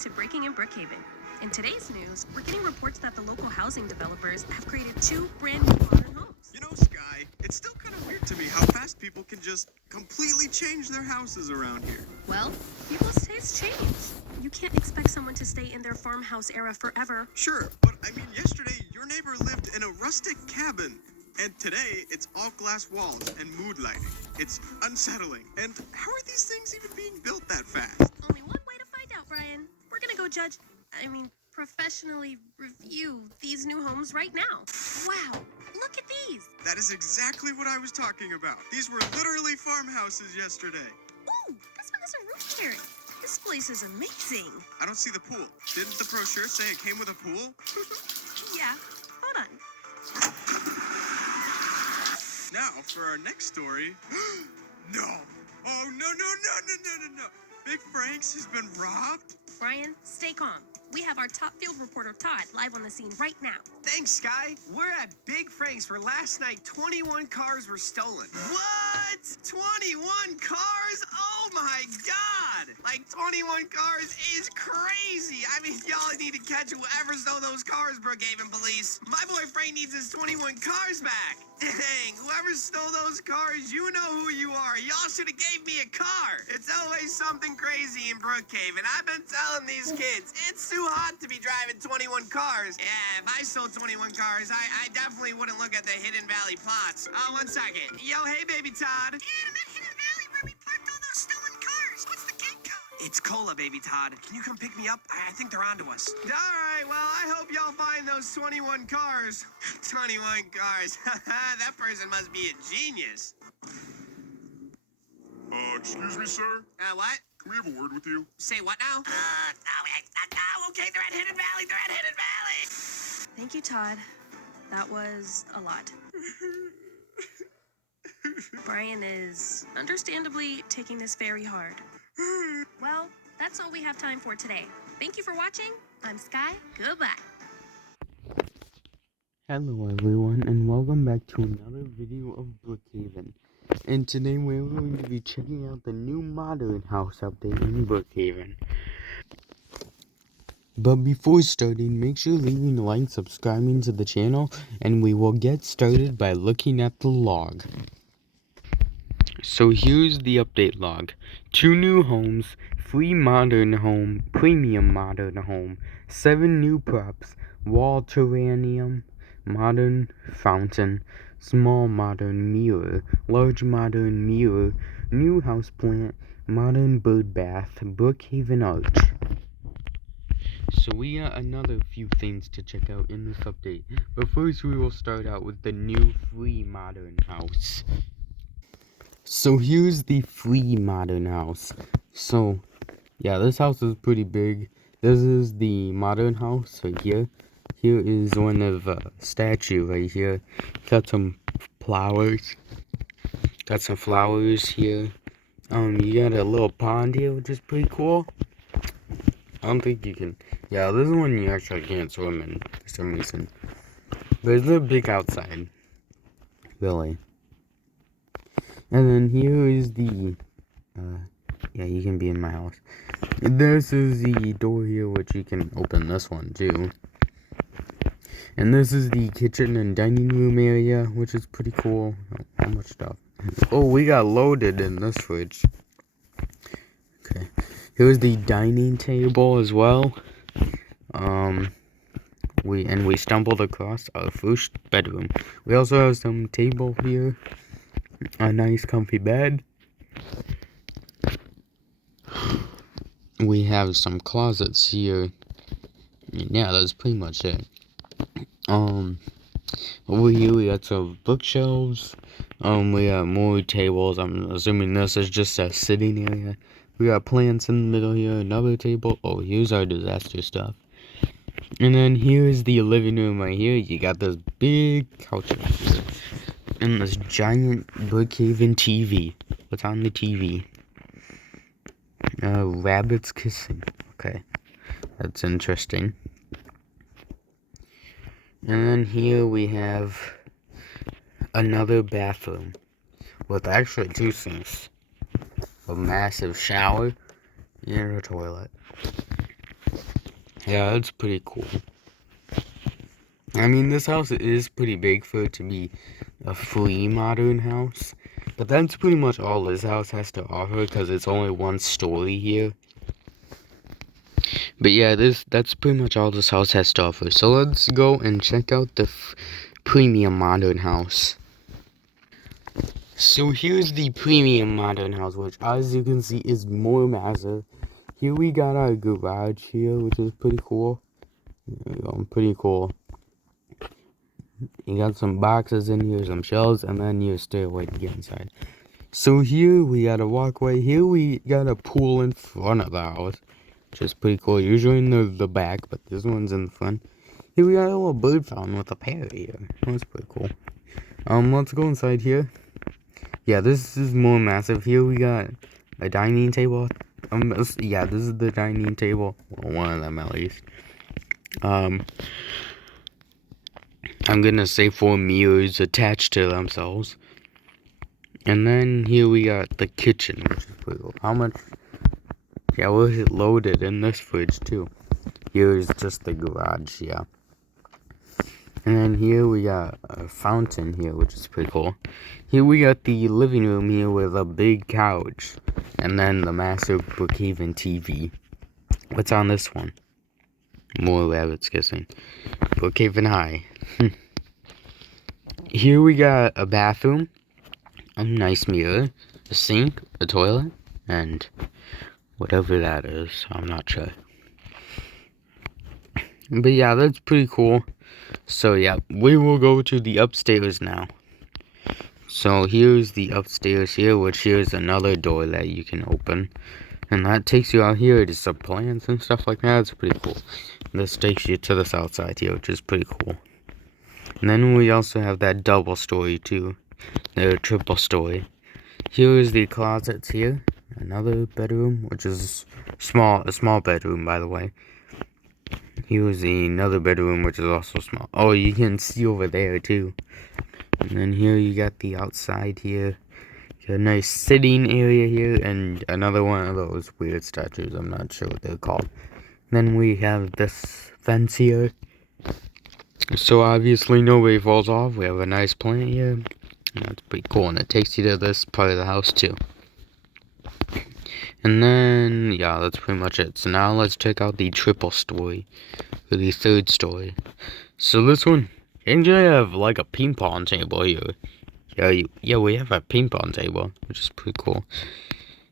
to Breaking in Brookhaven. In today's news, we're getting reports that the local housing developers have created 2 brand new modern homes. You know, Sky, it's still kind of weird to me how fast people can just completely change their houses around here. Well, people's tastes change. You can't expect someone to stay in their farmhouse era forever. Sure, but I mean, yesterday your neighbor lived in a rustic cabin. And today, it's all glass walls and mood lighting. It's unsettling. And how are these things even being built that fast? Only one way to find out, Brian. We're gonna go professionally review these new homes right now. Wow, look at these. That is exactly what I was talking about. These were literally farmhouses yesterday. Ooh, this one has a roof terrace. This place is amazing. I don't see the pool. Didn't the brochure say it came with a pool? Yeah, hold on. Now, for our next story. No! Oh, no. Big Frank's has been robbed? Brian, stay calm. We have our top field reporter, Todd, live on the scene right now. Thanks, Sky. We're at Big Frank's where last night 21 cars were stolen. What? 21 cars? Oh my God! Like 21 cars is crazy. I mean, y'all need to catch whoever stole those cars, Brookhaven police. My boy Frank needs his 21 cars back. Dang, whoever stole those cars, you know who you are. Y'all should have gave me a car. It's always something crazy in Brookhaven. I've been telling these kids, it's too hot to be driving 21 cars. Yeah, if I sold 21 cars, I definitely wouldn't look at the Hidden Valley plots. Oh, 1 second. Yo, hey, baby Todd. Yeah, I'm at Hidden Valley where we parked all those stolen cars. What's the gate code? It's Cola, baby Todd. Can you come pick me up? I think they're onto us. All right, well, I hope y'all find those 21 cars. 21 cars. That person must be a genius. Excuse me, sir? What? Can we have a word with you? Say what now? No, okay, they're at Hidden Valley. Thank you, Todd. That was a lot. Brian is understandably taking this very hard. Well, that's all we have time for today. Thank you for watching. I'm Sky. Goodbye. Hello everyone, and welcome back to another video of Brookhaven. And today we're going to be checking out the new modern house update in Brookhaven. But before starting, make sure leaving a like, subscribing to the channel, and we will get started by looking at the log. So here's the update log. 2 new homes, free modern home, premium modern home, 7 new props, wall terrarium, modern fountain, small modern mirror, large modern mirror, new houseplant, modern bird bath, Brookhaven arch. So we got another few things to check out in this update, but first we will start out with the new free modern house. So here's the free modern house. So yeah, this house is pretty big. This is the modern house right here. Here is one of statue right here. Got some flowers. Got some flowers here. You got a little pond here, which is pretty cool. I don't think you can. Yeah, this one you actually can't swim in for some reason. But it's a big outside. Really. And then here is the. Yeah, you can be in my house. This is the door here, which you can open this one too. And this is the kitchen and dining room area, which is pretty cool. Oh, how much stuff. Oh, we got loaded in this fridge. Okay. Here's the dining table as well. We stumbled across our first bedroom. We also have some table here. A nice comfy bed. We have some closets here. Yeah, that's pretty much it. Over here we got some bookshelves. We got more tables. I'm assuming this is just a sitting area. We got plants in the middle here, another table. Oh, here's our disaster stuff. And then here's the living room right here. You got this big couch right here. And this giant Brookhaven TV. What's on the TV? Rabbits kissing. Okay. That's interesting. And then here we have another bathroom with actually 2 sinks, a massive shower, and a toilet. Yeah, it's pretty cool. I mean, this house is pretty big for it to be a free modern house. But that's pretty much all this house has to offer because it's only one story here. But yeah, that's pretty much all this house has to offer. So let's go and check out the premium modern house. So here's the premium modern house, which as you can see is more massive. Here we got our garage here, which is pretty cool. There we go, pretty cool. You got some boxes in here, some shelves, and then your stairway to get inside. So here we got a walkway. Here we got a pool in front of the house, which is pretty cool. Usually in the back, but this one's in the front. Here we got a little bird fountain with a parrot here. That's pretty cool. Let's go inside here. Yeah, this is more massive. Here we got a dining table. Yeah, this is the dining table. Well, one of them at least. I'm gonna say 4 mirrors attached to themselves. And then here we got the kitchen, which is pretty cool. How much? Yeah, we're loaded in this fridge too. Here's just the garage, yeah. And then here we got a fountain here, which is pretty cool. Here we got the living room here with a big couch. And then the massive Brookhaven TV. What's on this one? More rabbits kissing. Brookhaven High. Here we got a bathroom. A nice mirror. A sink. A toilet. And whatever that is. I'm not sure. But yeah, that's pretty cool. So yeah, we will go to the upstairs now. So here's the upstairs here, which here's another door that you can open. And that takes you out here to some plants and stuff like that. It's pretty cool. This takes you to the south side here, which is pretty cool. And then we also have that double story too. The triple story. Here is the closets here. Another bedroom, which is a small bedroom by the way. Here's another bedroom, which is also small. Oh, you can see over there, too. And then here you got the outside here. You got a nice sitting area here, and another one of those weird statues. I'm not sure what they're called. And then we have this fence here. So obviously nobody falls off. We have a nice plant here. And that's pretty cool, and it takes you to this part of the house, too. And then, yeah, that's pretty much it. So now let's check out the triple story. Or the third story. So this one, actually have like a ping pong table here. Yeah, we have a ping pong table, which is pretty cool.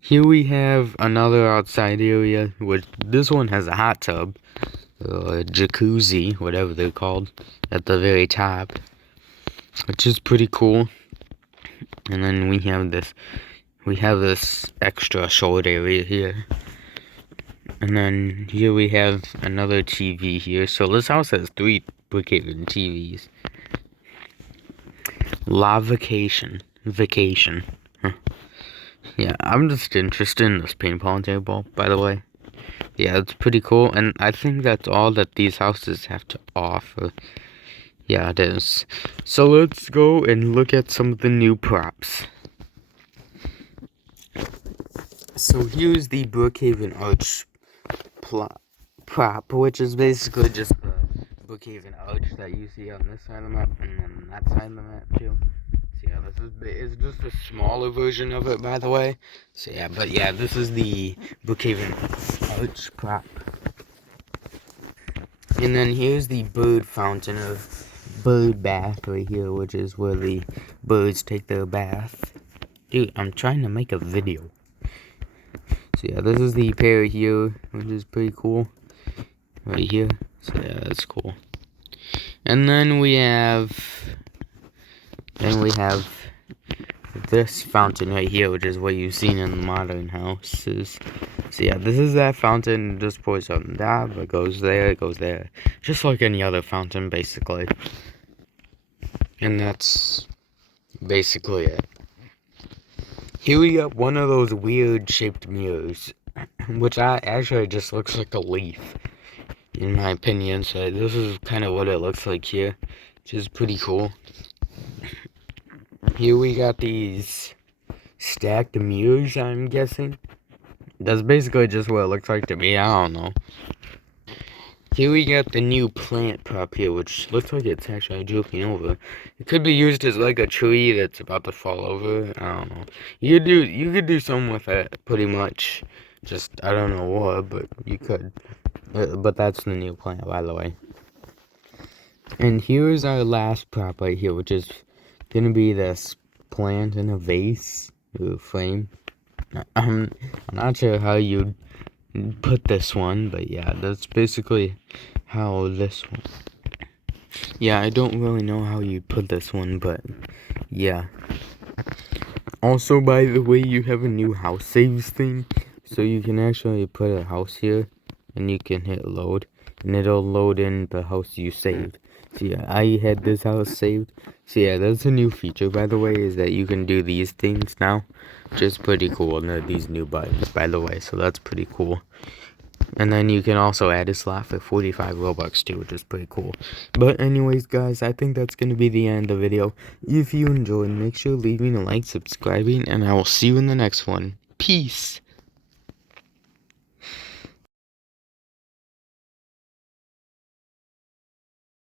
Here we have another outside area, which this one has a hot tub. Or a jacuzzi, whatever they're called, at the very top. Which is pretty cool. And then we have this extra short area here. And then here we have another TV here. So this house has 3 Brookhaven TVs. Vacation. Huh. Yeah, I'm just interested in this ping pong table, by the way. Yeah, it's pretty cool. And I think that's all that these houses have to offer. Yeah, it is. So let's go and look at some of the new props. So here's the Brookhaven Arch prop, which is basically just the Brookhaven Arch that you see on this side of the map, and then that side of the map too. So yeah, it's just a smaller version of it, by the way. So yeah, but yeah, this is the Brookhaven Arch prop. And then here's the bird fountain of bird bath right here, which is where the birds take their bath. Dude, I'm trying to make a video. So yeah, this is the parrot here, which is pretty cool. Right here. So yeah, that's cool. And then we have this fountain right here, which is what you've seen in the modern houses. So yeah, this is that fountain. Just pours on top. It goes there. It goes there. Just like any other fountain, basically. And that's basically it. Here we got one of those weird shaped mirrors, which actually just looks like a leaf, in my opinion. So this is kind of what it looks like here, which is pretty cool. Here we got these stacked mirrors, I'm guessing. That's basically just what it looks like to me. I don't know. Here we got the new plant prop here, which looks like it's actually drooping over. It could be used as like a tree that's about to fall over. I don't know. You could do something with it, pretty much. Just I don't know what, but you could. But that's the new plant, by the way. And here's our last prop right here, which is gonna be this plant in a vase frame. I'm not sure how you'd put this one, but yeah, that's basically how this one. Yeah, I don't really know how you'd put this one, but yeah. Also, by the way, you have a new house saves thing, so you can actually put a house here, and you can hit load, and it'll load in the house you saved. So yeah, I had this house saved. So yeah, that's a new feature, by the way, is that you can do these things now, which is pretty cool. And these new buttons, by the way, so that's pretty cool. And then you can also add a slot for 45 Robux too, which is pretty cool. But anyways, guys, I think that's going to be the end of the video. If you enjoyed, make sure leaving a like, subscribing, and I will see you in the next one. Peace!